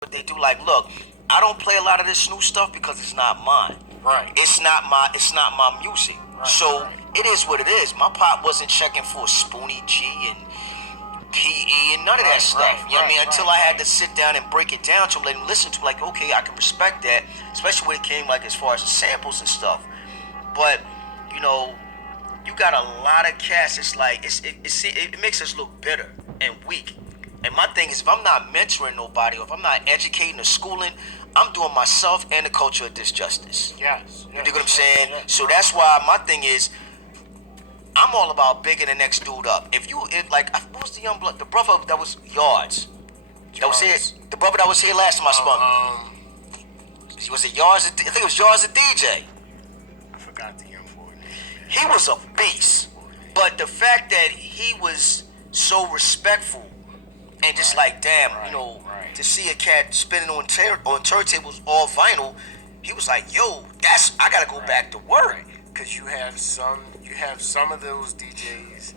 what they do. Like, look, I don't play a lot of this new stuff because it's not mine. Right. It's not my music. Right, So right. it is what it is. My pop wasn't checking for Spoonie G and PE and none of that stuff. Right, you know what I mean? right, Until I had to sit down and break it down to him, let him listen to, like, okay, I can respect that, especially when it came, like, as far as the samples and stuff. But, you know, you got a lot of cats. It's like it makes us look bitter and weak. And my thing is, if I'm not mentoring nobody, or if I'm not educating or schooling, I'm doing myself and the culture a disjustice. Yes. You dig what I'm saying? So that's why my thing is, I'm all about bigging the next dude up. What was the young blood? The brother that was Yards. That was here. The brother that was here last time I spun. Was it Yards? I think it was Yards, the DJ. I forgot the young boy name. He was a beast. But the fact that he was so respectful and just like, damn, you know, to see a cat spinning on turntables all vinyl, he was like, yo, I gotta go back to work. Because you have some of those DJs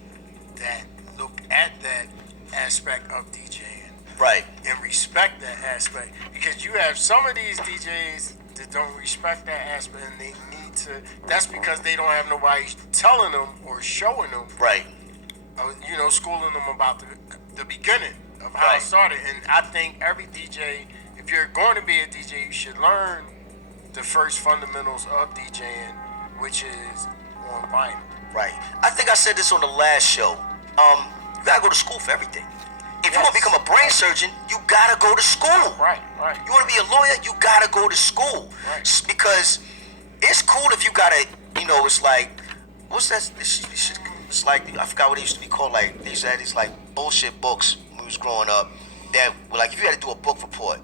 that look at that aspect of DJing. Right. And respect that aspect. Because you have some of these DJs that don't respect that aspect, and they need to. That's because they don't have nobody telling them or showing them. Right. You know, schooling them about the beginning of how it started. And I think every DJ, if you're going to be a DJ, you should learn the first fundamentals of DJing, which is on vinyl. Right. I think I said this on the last show. You gotta go to school for everything. If you want to become a brain surgeon, you gotta go to school. Right. You want to be a lawyer, you gotta go to school. Right. Because it's cool if you gotta, you know, it's like, what's that? It's like, I forgot what it used to be called. Like, they used to have these like bullshit books when we was growing up that were like, if you had to do a book report,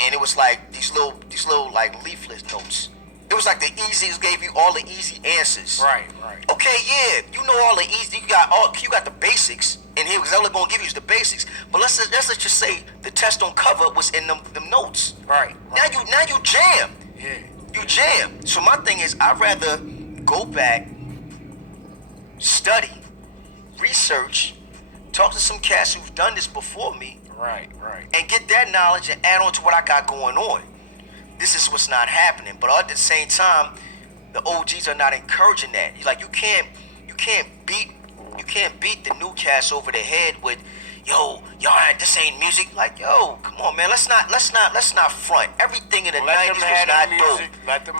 and it was like these little like leaflet notes. It was like the easiest, gave you all the easy answers. Right. Okay, yeah, you know all the easy, you got the basics in here, because all they're gonna give you is the basics. But let's just say the test on cover was in them notes. Right. Now you jam. Yeah. You jam. So my thing is, I'd rather go back, study, research, talk to some cats who've done this before me. Right. And get that knowledge and add on to what I got going on. This is what's not happening. But at the same time, the OGs are not encouraging that. You can't beat the new cats over the head with, yo, this ain't music. Like, yo, come on, man. Let's not front. Everything in the 90s was not dope.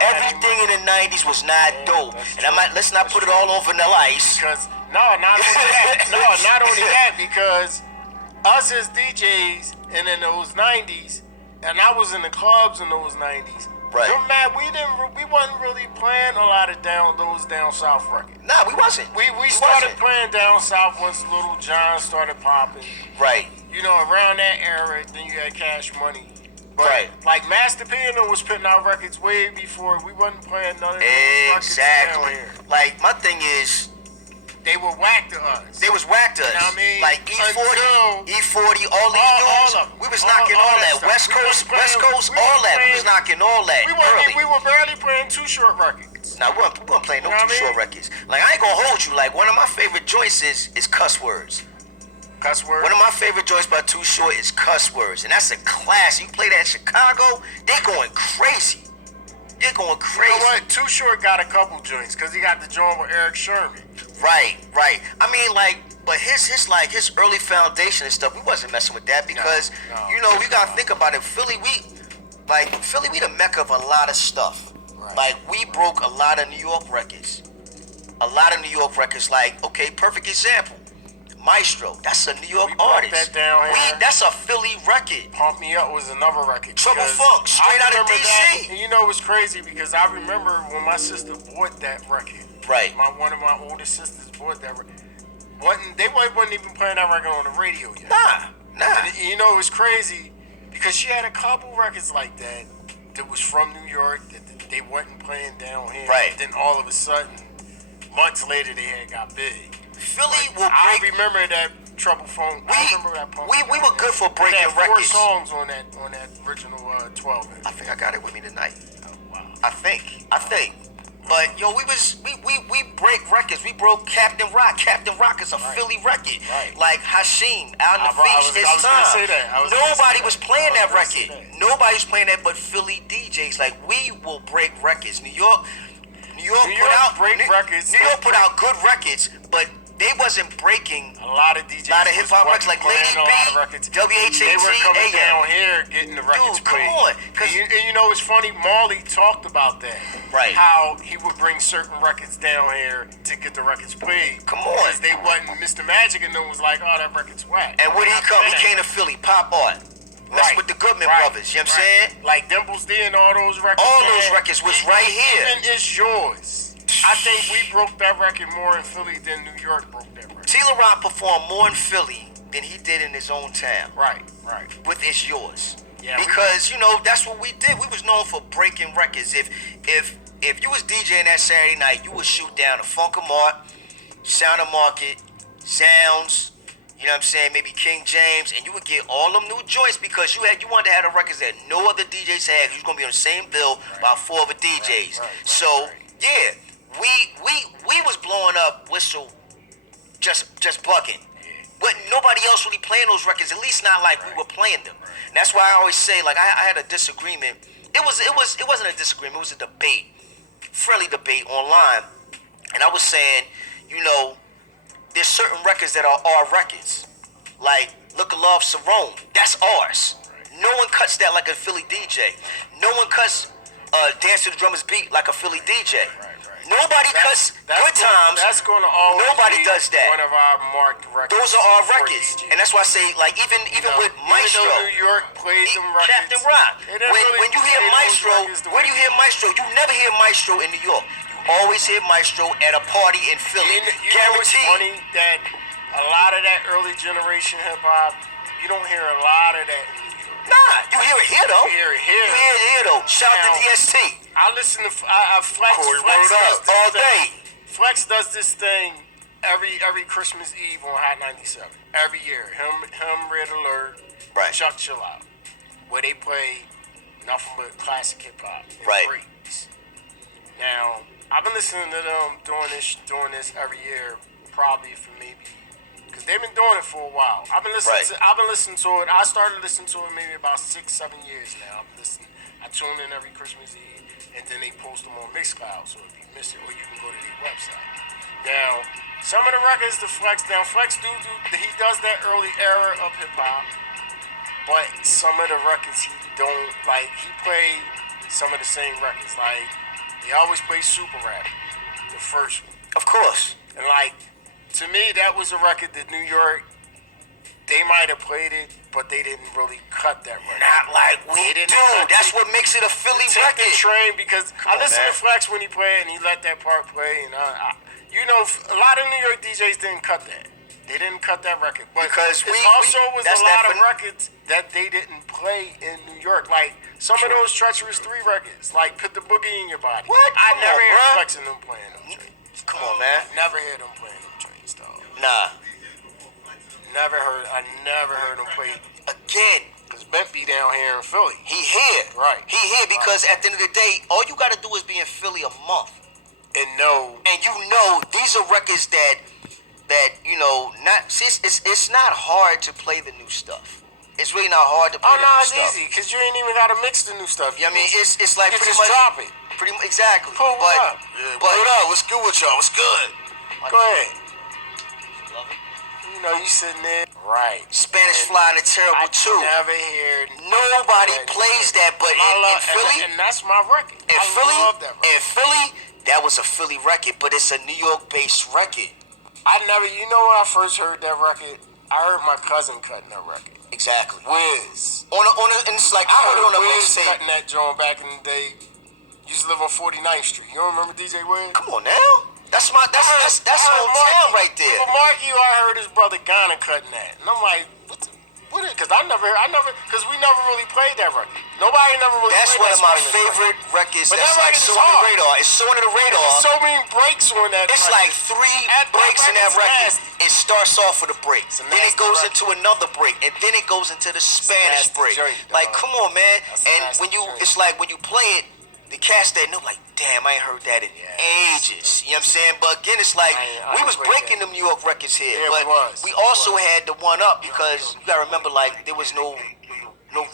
Everything in the 90s was not dope. And let's not put it all on Vanilla Ice. Because not only that, because us as DJs and in those 90s, and I was in the clubs in those 90s. Right. You're mad, we wasn't really playing a lot of those down south records. Nah, we wasn't. We started playing down south once Little John started popping. Right. You know, around that era, then you had Cash Money. But right. Like Master Piano was putting out records way before. We wasn't playing none of those records down here. Like, my thing is, they were whack to us. They was whack to us. You know what I mean? Like E40, all these dudes. We was knocking all that. West Coast, all that. We was knocking all that. We were barely playing Too Short records. Nah, we weren't playing no Too Short records. Like, I ain't gonna hold you. Like, one of my favorite joints is Cuss Words. Cuss Words? One of my favorite joints by Too Short is Cuss Words. And that's a classic. You play that in Chicago, they going crazy. They're going crazy. You know what? Too Short got a couple joints because he got the joint with Eric Sherman. Right. I mean, like, but his early foundation and stuff, we wasn't messing with that because you know, we gotta think about it. Philly, we the mecca of a lot of stuff. Right. Like, we broke a lot of New York records. Like, okay, perfect example. Maestro, that's a New York artist. That down here. That's a Philly record. Pump Me Up was another record. Trouble Funk, straight out of DC. And you know, it was crazy because I remember when my sister bought that record. Right. One of my older sisters bought that record. They wasn't even playing that record on the radio yet. Nah. And, you know, it was crazy because she had a couple records like that was from New York that they wasn't playing down here. Right. Then all of a sudden, months later, they had got big. Philly will break. I remember that Trouble Funk. I remember that punk. We were good for breaking records. 4 songs on that original 12 inch. I think I got it with me tonight. Oh, wow. I think. But yo, we break records. We broke Captain Rock. Captain Rock is a Philly record. Right. Like Hashim, Al I Nafish, was gonna say that. Nobody was playing that record. Nobody was playing that but Philly DJs. Like we will break records. New York records. New York put out good records, but they wasn't breaking a lot of DJs. A lot of hip hop records like Lady B, WHAT. They were coming down here getting the records played. Come on. And you know it's funny, Marley talked about that. Right. How he would bring certain records down here to get the records played. Come on. Because they wasn't, Mr. Magic and them was like, oh, that record's whack. And when he come? He came to Philly, Pop Art. That's with the Goodman brothers, you know what I'm saying? Like Dimples D and all those records. All those records was right here. Even It's Yours. I think we broke that record more in Philly than New York broke that record. Tila Rock performed more in Philly than he did in his own town. Right. With It's Yours. Yeah, because, you know, that's what we did. We was known for breaking records. If you was DJing that Saturday night, you would shoot down a Funkamart, Sound of Market, Sounds, you know what I'm saying, maybe King James, and you would get all them new joints because you wanted to have the records that no other DJs had. You was gonna be on the same bill by 4 other DJs. Yeah, we was blowing up Whistle, just bucking. But nobody else really playing those records, at least not like we were playing them. And that's why I always say, like, I had a disagreement. It wasn't a disagreement, it was a debate, friendly debate online. And I was saying, you know, there's certain records that are our records. Like Look of Love, Cerrone, that's ours. No one cuts that like a Philly DJ. No one cuts Dance to the Drummer's Beat like a Philly DJ. Nobody cuts Good Times. That's going to always Nobody be does that. One of our marked records. Those are our records, and that's why I say, like, even with Maestro, New York played them records. Captain Rock. When you hear Maestro, you never hear Maestro in New York. You always hear Maestro at a party in Philly. You know it's funny that a lot of that early generation hip hop, you don't hear a lot of that in New York. Nah, you hear it here though. You hear it here. You hear it here though. Shout out to DST. I listen to Flex. All day. Flex does this thing every Christmas Eve on Hot 97. Every year. Him, Red Alert, Chuck Chill Out. Where they play nothing but classic hip hop. Breaks. Now, I've been listening to them doing this every year, probably for maybe, because they've been doing it for a while. I've been listening to it. I started listening to it maybe about 6-7 years now. I tune in every Christmas Eve, and then they post them on Mixcloud. So if you miss it, or you can go to their website. Now, some of the records the Flex he does that early era of hip hop, but some of the records he don't like. He played some of the same records. Like he always plays Super Rap, the first one. Of course. And like, to me, that was a record that New York, they might have played it, but they didn't really cut that record. Not like we do. That's what makes it a Philly record. Train, because I listened to Flex when he played, and he let that part play. And you know, a lot of New York DJs didn't cut that. They didn't cut that record. But because it also was a lot of records that they didn't play in New York. Like some of those Treacherous 3 records, like Put the Boogie in Your Body. What? I never heard Flex and them playing them trains. Come on, man. Never heard them playing them trains, dog. Nah. I never heard him play again. Cause Bent be down here in Philly. He here. Right. He here because at the end of the day, all you gotta do is be in Philly a month. And you know these are records that you know, it's not hard to play the new stuff. It's really not hard to play the new stuff. It's easy, because you ain't even gotta mix the new stuff. Yeah, I mean it's like pretty much drop it. Pretty much exactly. Pull but up. Yeah, what up? What's good with y'all? What's good? Go ahead. You know, you sitting there. Right. Spanish Fly and Terrible too. I never hear nobody plays that, but in Philly, and that's my record. I love that record. In Philly, that was a Philly record, but it's a New York-based record. You know when I first heard that record, I heard my cousin cutting that record. Exactly. Wiz. And it's like, I heard it on a Wiz mixtape. Cutting that joint back in the day. Used to live on 49th Street. You don't remember DJ Wiz? Come on now. That's hometown right there. But Marky, I heard his brother Ghana cutting that. And I'm like, what is, because because we never really played that record. Nobody never really That's played one that. of my favorite records. But that's like so on the radar. It's so under the radar. There's so many breaks on that. It's like 3 breaks in that record. It starts off with a break. Then it goes into another break. And then it goes into the Spanish break. Like, come on, man. And when you, it's like when you play it, the cats that know, like, damn, I ain't heard that in ages. You know what I'm saying? But again, it's like, we was breaking them New York records here. Yeah, but we was. we also had the one up because you gotta remember, like, there was no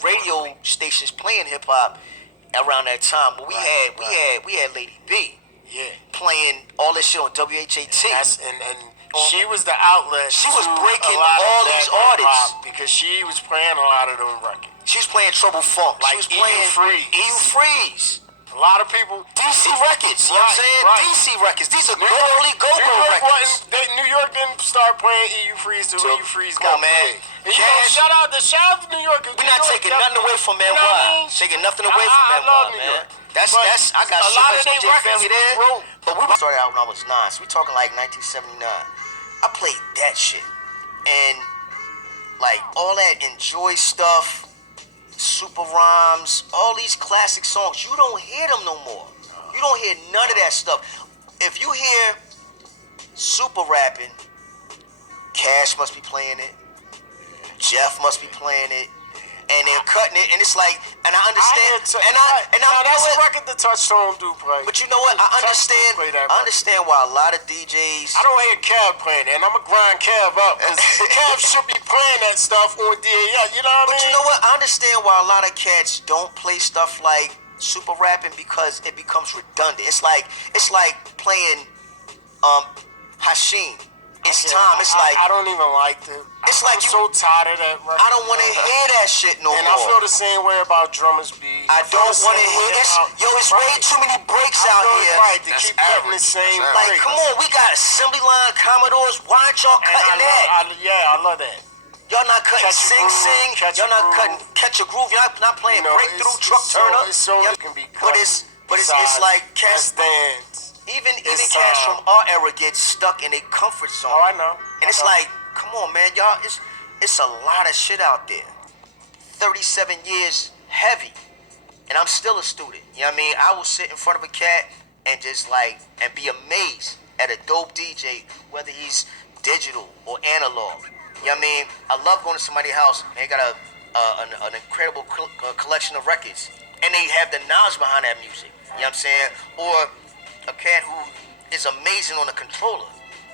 radio stations playing hip hop around that time. But we had Lady B. Yeah. Playing all this shit on WHAT. And she was the outlet. She was breaking a lot all of these that artists because she was playing a lot of them records. She was playing Trouble Funk. Like She was playing EU Freeze. A lot of people. DC Records. You know what I'm saying? DC Records. These are early go-go records. New York didn't start playing EU Freeze till EU Freeze got played. And shout out to New York. We're not taking nothing away from NY. Taking nothing away from NY, man. That's I got so much DJ family there. But we started out when I was 9, so we talking like 1979. I played that shit. And like all that Enjoy stuff, Super Rhymes, all these classic songs, you don't hear them no more. You don't hear none of that stuff. If you hear super rapping, Cash must be playing it, Jeff must be playing it, and they're cutting it, and it's like, and I understand, that's a record the Touchstone do play. But you know what? I understand why a lot of DJs. I don't hear Kev playing it, and I'm gonna grind Kev up because Kev should be playing that stuff on DAL. You know what I mean? But you know what? I understand why a lot of cats don't play stuff like super rapping because it becomes redundant. It's like playing Hashim. It's time. It's like I don't even like the. It's like I'm so tired of that record. I don't want to hear that shit no more. And I feel the same way about Drummers Beat. I don't want to hear this. Yo, it's way too many breaks out here. Right, to keep cutting the same. Like, come on, we got assembly line Commodores. Why aren't y'all cutting that? I love that. Y'all not cutting Sing Sing. Y'all not cutting Catch a Groove. Y'all not playing Breakthrough, Truck Turner. It can be cut. But it's like cats. Even cats from our era get stuck in a comfort zone. Oh, I know. And it's like, come on, man, y'all. It's a lot of shit out there. 37 years heavy, and I'm still a student. You know what I mean? I will sit in front of a cat and just and be amazed at a dope DJ, whether he's digital or analog. You know what I mean? I love going to somebody's house and they got an incredible collection of records, and they have the knowledge behind that music. You know what I'm saying? Or a cat who is amazing on a controller.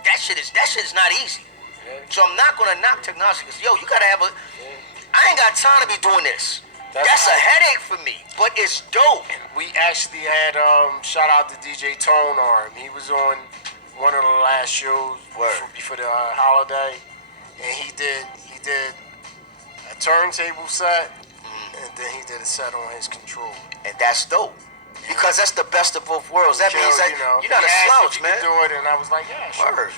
That shit is not easy. Yeah. So I'm not gonna knock technology because you gotta have I ain't got time to be doing this. That's a headache for me, but it's dope. We actually had shout out to DJ Tone Arm. He was on one of the last shows before the holiday, and he did a turntable set, and then he did a set on his controller, and that's dope. Because that's the best of both worlds. That means that you're not a slouch, man. Do it, and I was like, yeah, sure. You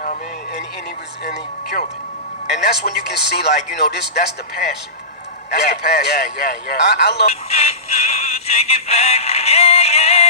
know what I mean? And he killed it. And that's when you can see, that's the passion. That's the passion. Yeah. I love. Take it back, yeah.